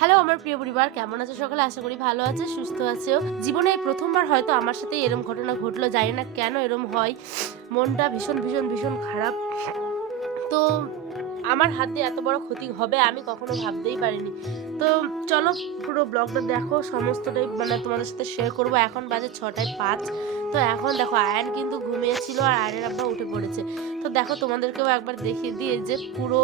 Hello আমার প্রিয় পরিবার, কেমন আছো সকলে? আশা করি ভালো আছে, সুস্থ আছো। জীবনে এই প্রথমবার হয়তো আমার সাথে এরম ঘটনা ঘটলো, জানি না কেন এরম হয়। মনটা ভীষণ ভীষণ ভীষণ খারাপ। তো আমার হাতে এত বড় ক্ষতি হবে আমি কখনো ভাবতেই পারিনি। তো চলো পুরো ব্লগটা দেখো, সমস্তটাই মানে তোমাদের সাথে শেয়ার করবো। এখন বাজে 6:05। তো এখন দেখো আয়ান কিন্তু ঘুমিয়েছিল আর আয়ানের আব্বা উঠে পড়েছে। তো দেখো তোমাদেরকেও একবার দেখিয়ে দিয়ে যে পুরো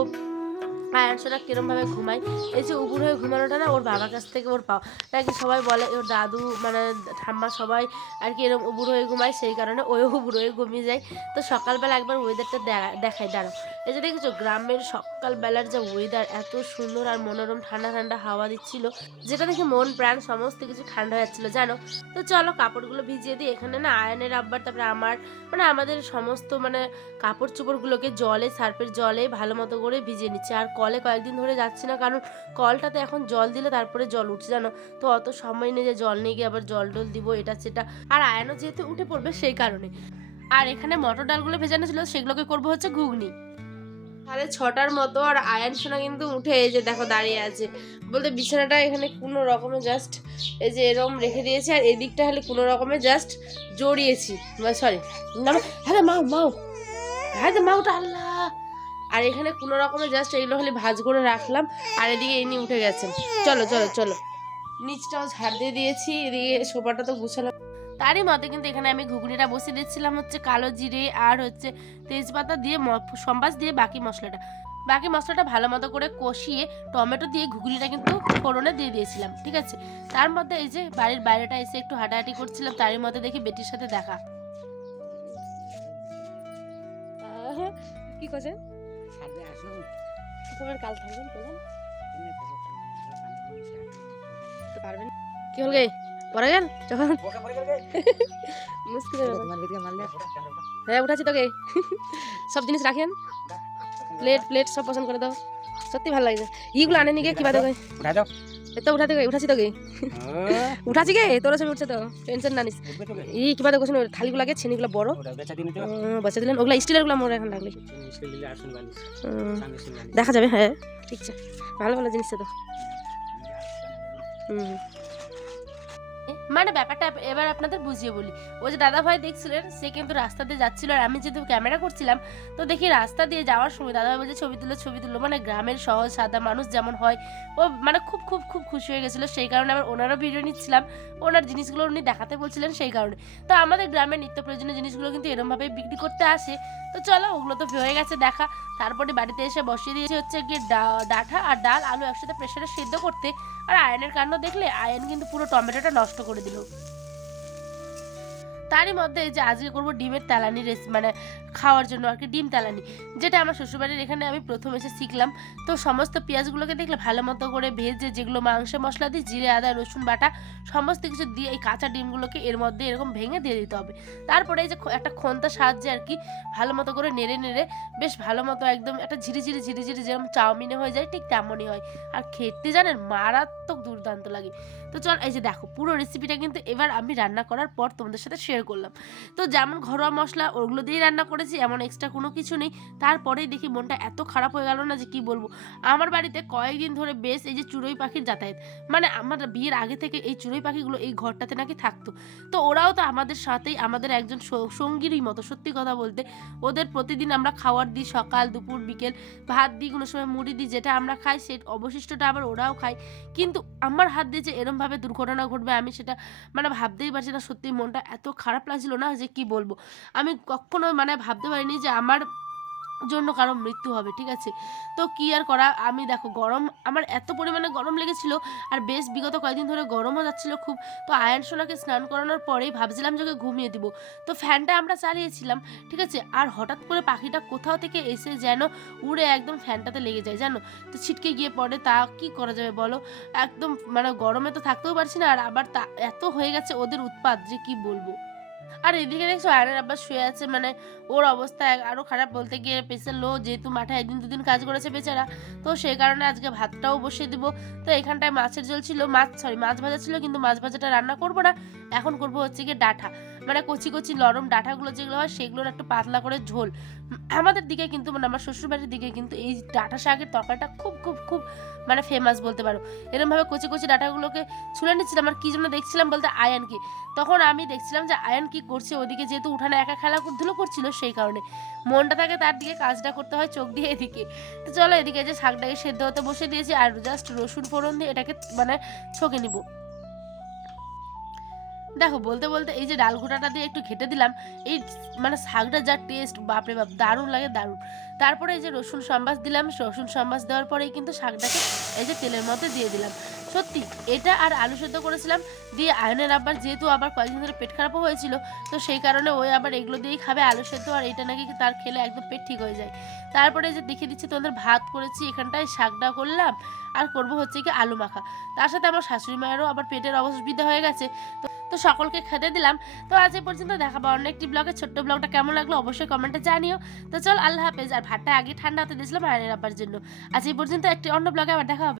আয়ানসোনা কিরমভাবে ঘুমায়। এই যে উপুর হয়ে ঘুমানোটা না, ওর বাবার কাছ থেকে ওর পাওয়া। নাকি সবাই বলে ওর দাদু মানে ঠাম্মা সবাই আর কি এরকম উপুর হয়ে ঘুমায়, সেই কারণে ওও উপুর হয়ে ঘুমিয়ে যায়। তো সকালবেলা একবার ওয়েদারটা দেখায়, দাঁড়াও। এই যে দেখেছো গ্রামের সকালবেলার যে ওয়েদার, এত সুন্দর আর মনোরম, ঠান্ডা ঠান্ডা হাওয়া দিচ্ছিল, যেটা দেখে মন প্রাণ সমস্ত কিছু ঠান্ডা হয়ে যাচ্ছিলো জানো। তো চলো কাপড়গুলো ভিজিয়ে দিই। এখানে না আয়নের আব্বার, তারপরে আমার মানে আমাদের সমস্ত মানে কাপড় চোপড়গুলোকে জলে, সার্ফের জলে ভালো মতো করে ভিজিয়ে নিচ্ছে। আর কলে কয়েকদিন ধরে যাচ্ছি না, কারণ কলটাতে এখন জল দিলে তারপরে জল উঠছে জানো। তো অত সময় নেই যে জল নিয়ে গিয়ে আবার জল টল দিব, এটা সেটা। আর আয়নও যেহেতু উঠে পড়বে সেই কারণে। আর এখানে মটর ডালগুলো ভেজানো ছিল, সেগুলোকে করবো হচ্ছে ঘুগনি। 6:30 মতো, আর আয়ান সোনা কিন্তু উঠে এই যে দেখো দাঁড়িয়ে আছে। বলতে বিছানাটা এখানে কোনো রকমে জাস্ট এই যে এরকম রেখে দিয়েছি, আর এদিকটা হলে কোনো রকমে জাস্ট জড়িয়েছি। সরি, হ্যাঁ মাও মাও, হ্যাঁ মাওটা আল্লাহ। আর এখানে কোনো রকমে জাস্ট এগুলো খালি ভাঁজ করে রাখলাম। আর এদিকে ইনি উঠে গেছেন। চলো চলো চলো, নিচটাও ঝাড় দিয়ে দিয়েছি, এদিকে সোফাটা তো গুছালাম। তারই মতে কিন্তু এখানে আমি ঘুগনিটা বসিয়ে দিচ্ছিলাম হচ্ছে কালো জিরে আর হচ্ছে তেজপাতা দিয়ে, সম্বাস দিয়ে বাকি মশলাটা ভালো মতো করে কষিয়ে টমেটো দিয়ে ঘুগনিটা কিন্তু ফোড়নে দিয়ে দিয়েছিলাম, ঠিক আছে। তার মধ্যে এই যে বাড়ির বাইরেটা এসে একটু হাঁটাহাঁটি করছিলাম, তারই মধ্যে দেখি বেটির সাথে দেখা। কি করছেন? তোমার কাল থাকবেন বলেন তো পারবেন। কি হল গে, পরে গেল যখন মুশকিল হ্যাঁ উঠাচ্ছি তোকে। সব জিনিস রাখেন, প্লেট প্লেট সব পছন্দ করে দাও। সত্যি ভালো লাগছে। ইগুলো আনেনি গে, কিবা তোকে তো উঠাতে গে, উঠাচ্ছি তোকে, উঠাচ্ছি গে, তোরা সব উঠছে তো, টেনশন না নিস। ই কিবা তো কোথাও থালিগুলাকে ছেনিগুলো বড় বাচ্চা দিলেন, ওগুলা স্টিলের গুলা মোর এখন লাগলে দেখা যাবে। হ্যাঁ ঠিক আছে, ভালো ভালো জিনিস তো। মানে ব্যাপারটা এবার আপনাদের বুঝিয়ে বলি। ওই যে দাদা ভাই দেখছিলেন, সে কিন্তু রাস্তা দিয়ে যাচ্ছিল, আর আমি যেহেতু ক্যামেরা করছিলাম, তো দেখি রাস্তা দিয়ে যাওয়ার সময় দাদা ভাই বলছে ছবি তুলো। মানে গ্রামের সহজ সাদা মানুষ যেমন হয়, ও মানে খুব খুব খুব খুশি হয়ে গেছিলো, সেই কারণে আবার ওনারও ভিডিও নিচ্ছিলাম, ওনার জিনিসগুলো উনি দেখাতে বলছিলেন সেই কারণে। তো আমাদের গ্রামের নিত্য প্রয়োজনীয় জিনিসগুলো কিন্তু এরমভাবে বিক্রি করতে আসে। তো চলো ওগুলো তো হয়ে গেছে দেখা। তারপরে বাড়িতে এসে বসিয়ে দিয়েছি হচ্ছে গিয়ে ডাঁটা আর ডাল আলু একসাথে প্রেসারে সেদ্ধ করতে। আর আয়নের কাণ্ড দেখলে, আয়ন কিন্তু পুরো টমেটোটা নষ্ট করে দিল। তারই মধ্যে এই যে আজকে করবো ডিমের তেলানি মানে খাওয়ার জন্য আর কি, ডিম তেলানি, যেটা আমার শ্বশুরবাড়ির এখানে আমি প্রথম এসে শিখলাম। তো সমস্ত পেঁয়াজগুলোকে দেখলে ভালো মতো করে ভেজে, যেগুলো মাংস মশলা দিয়ে জিরে আদা রসুন বাটা সমস্ত কিছু দিয়ে, এই কাঁচা ডিমগুলোকে এর মধ্যে এরকম ভেঙে দিয়ে দিতে হবে। তারপরে এই যে একটা খন্তার সাহায্যে আর কি ভালো মতো করে নেড়ে নেড়ে বেশ ভালো মতো একদম একটা ঝিরিঝিরি ঝিরিঝিরি যেরকম চাউমিনে হয়ে যায়, ঠিক তেমনই হয়। আর খেতে জানেন মারাত্মক দুর্দান্ত লাগে। তো চল এই যে দেখো পুরো রেসিপিটা কিন্তু এবার আমি রান্না করার পর তোমাদের সাথে শেয়ার করলাম। তো যেমন ঘরোয়া মশলা ওগুলো দিয়েই রান্না করেছি, এমন এক্সট্রা কোনো কিছু নেই। তারপরেই দেখি মনটা এত খারাপ হয়ে গেল না যে কি বলবো। আমার বাড়িতে কয়েকদিন ধরে বেশ এই যে চড়ুই পাখির যাতায়াত, মানে আমার বিয়ের আগে থেকে এই চড়ুই পাখিগুলো এই ঘরটাতে নাকি থাকতো। তো ওরাও তো আমাদের সাথেই আমাদের একজন সঙ্গীরই মতো, সত্যি কথা বলতে। ওদের প্রতিদিন আমরা খাবার দিই, সকাল দুপুর বিকেল, ভাত দিই, কোনো সময় মুড়ি দিই, যেটা আমরা খাই সে অবশিষ্টটা আবার ওরাও খায়। কিন্তু আমার হাত দিয়ে যে এরম ভাবে দুর্ঘটনা ঘটবে আমি সেটা মানে ভাবতেই পারছি না। সত্যি মনটা এত খারাপ লাগছিল না যে কি বলবো। আমি কখনো মানে ভাবতে পারিনি যে আমার জন্য কারো মৃত্যু হবে, ঠিক আছে। তো কি আর করা, আমি দেখো গরম, আমার এত পরিমাণে গরম লেগেছিল, আর বেশ বিগত কয়েকদিন ধরে গরমও যাচ্ছিল খুব। তো আয়ান সোনাকে স্নান করানোর পরেই ভাবছিলাম যে ওকে ঘুমিয়ে দিব। তো ফ্যানটা আমরা চালিয়েছিলাম, ঠিক আছে। আর হঠাৎ করে পাখিটা কোথাও থেকে এসে যেন উড়ে একদম ফ্যানটাতে লেগে যায় জানো। তো ছিটকে গিয়ে পড়ে, তা কি করা যাবে বলো। একদম মানে গরমে তো থাকতেও পারছি না, আর আবার তা এত হয়ে গেছে ওদের উৎপাত যে কি বলবো। আর এদিকে দেখছো আয়নের আব্বা শুয়ে আছে, মানে ওর অবস্থা আরো খারাপ, বলতে গিয়ে প্রেসার লো, যেহেতু মাঠে একদিন দুদিন কাজ করেছে বেচারা, তো সেই কারণে আজকে ভাতটাও বসিয়ে দিব। তো এখানটায় মাছের ঝোল ছিল, মাছ ভাজা ছিল, কিন্তু মাছ ভাজাটা রান্না করবো না, এখন করবো হচ্ছে গিয়ে ডাঁটা, মানে কচি কচি নরম ডাঁটাগুলো যেগুলো হয় সেগুলোর একটু পাতলা করে ঝোল। আমাদের দিকে কিন্তু, মানে আমার শ্বশুরবাড়ির দিকে কিন্তু এই ডাঁটা শাকের তরকারিটা খুব খুব খুব মানে ফেমাস বলতে পারো। এরকমভাবে কচি কচি ডাঁটাগুলোকে ছুলে নিচ্ছিলাম, আর কি জন্য দেখছিলাম বলতে আয়ান কি, তখন আমি দেখছিলাম যে আয়ান কি করছে ওদিকে, যেহেতু উঠানে একা খেলাধুলো করছিল সেই কারণে মনটা থাকে তার দিকে, কাজটা করতে হয় চোখ দিয়ে এদিকে। তো চলো এদিকে যে শাকটাকে সেদ্ধ হতে বসে দিয়েছি, আর জাস্ট রসুন ফোড়ন দিয়ে এটাকে মানে ছকে নিব। দেখো বলতে বলতে এই যে ডাল ঘোটাটা দিয়ে একটু ঘেটে দিলাম, এই মানে শাকটা যা টেস্ট, বাপরে বাপ, দারুণ লাগে দারুণ। তারপরে এই যে রসুন সম্বাস দিলাম, রসুন সম্বাস দেওয়ার পরেই কিন্তু শাকটাকে এই যে তেলের মধ্যে দিয়ে দিলাম। সত্যি এটা আর আলু সেদ্ধ করেছিলাম, দিয়ে আয়নের আবার যেহেতু আবার কয়েকদিন ধরে পেট খারাপও হয়েছিল, তো সেই কারণে ওই আবার এগুলো দিয়েই খাবে, আলু সেদ্ধ, আর এটা নাকি তার খেলে একদম পেট ঠিক হয়ে যায়। তারপরে যে দেখিয়ে দিচ্ছি তোমাদের, ভাত করেছি এখানটায়, শাকটা করলাম, আর করবো হচ্ছে কি আলু মাখা। তার সাথে আমার শাশুড়ি মায়েরও আবার পেটের অসুবিধা হয়ে গেছে, তো সকলকে খেতে দিলাম। তো আজ এই পর্যন্ত, দেখাবো অন্য একটি ব্লগে। ছোট্ট ব্লগটা কেমন লাগলো অবশ্যই কমেন্টে জানিও। তো চল, আল্লাহ হাফেজ। আর ভাতটা আগে ঠান্ডা হতে দিয়েছিলাম আয়নের আব্বার জন্য। আজ এই পর্যন্ত, একটি অন্য ব্লগে আবার দেখা হবে।